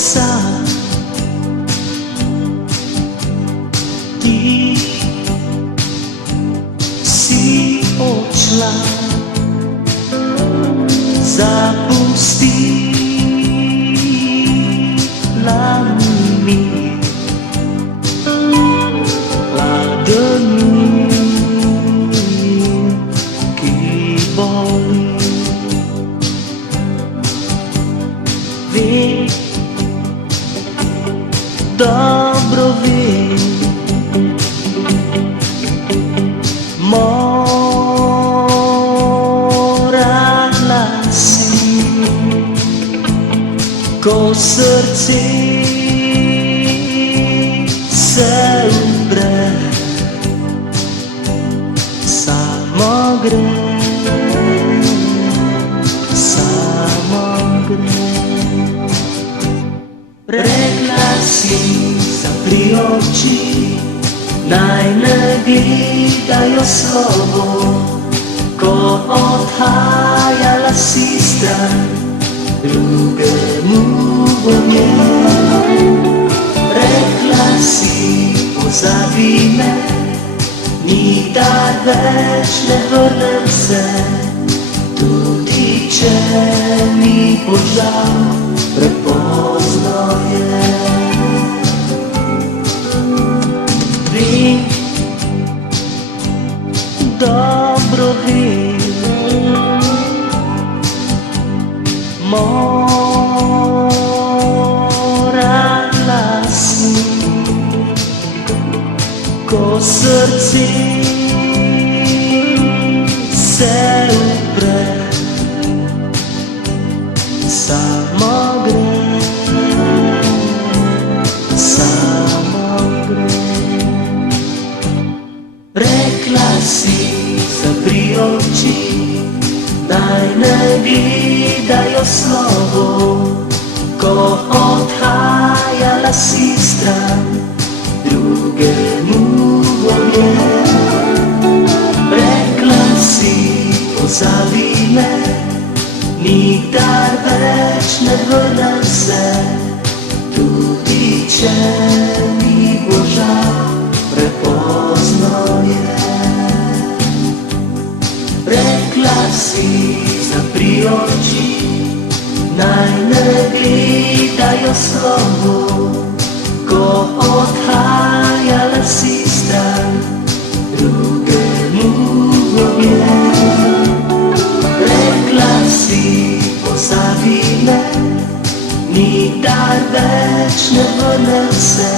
konca. Ti si odšla, zapustila mi ladenu, ki boli. Vem, dobro vem, morala si, ko srce se upre, samo gre, samo gre. Rekla si, zapri oči, naj ne gledajo slovo, ko odhajala si stran drugemu v njej. Rekla si, pozabi me, nikdar več ne vrnem se, tudi če mi bo žal, prepozno je. Vem, dobro vem, morala si, ko srce se upre, samo gre, samo gre. Rekla si, zapri oči, naj ne gledajo slovo, ko odhajala si stran drugemu v njej. Rekla si, pozabi me, nikdar več ne vrnem se, tudi če mi bo žal, prepozno je. Rekla si, zapri oči, naj ne gledajo slovo, ko odhajala si stran drugemu v njej. Rekla si, pozabi me, nikdar več ne vrnem se,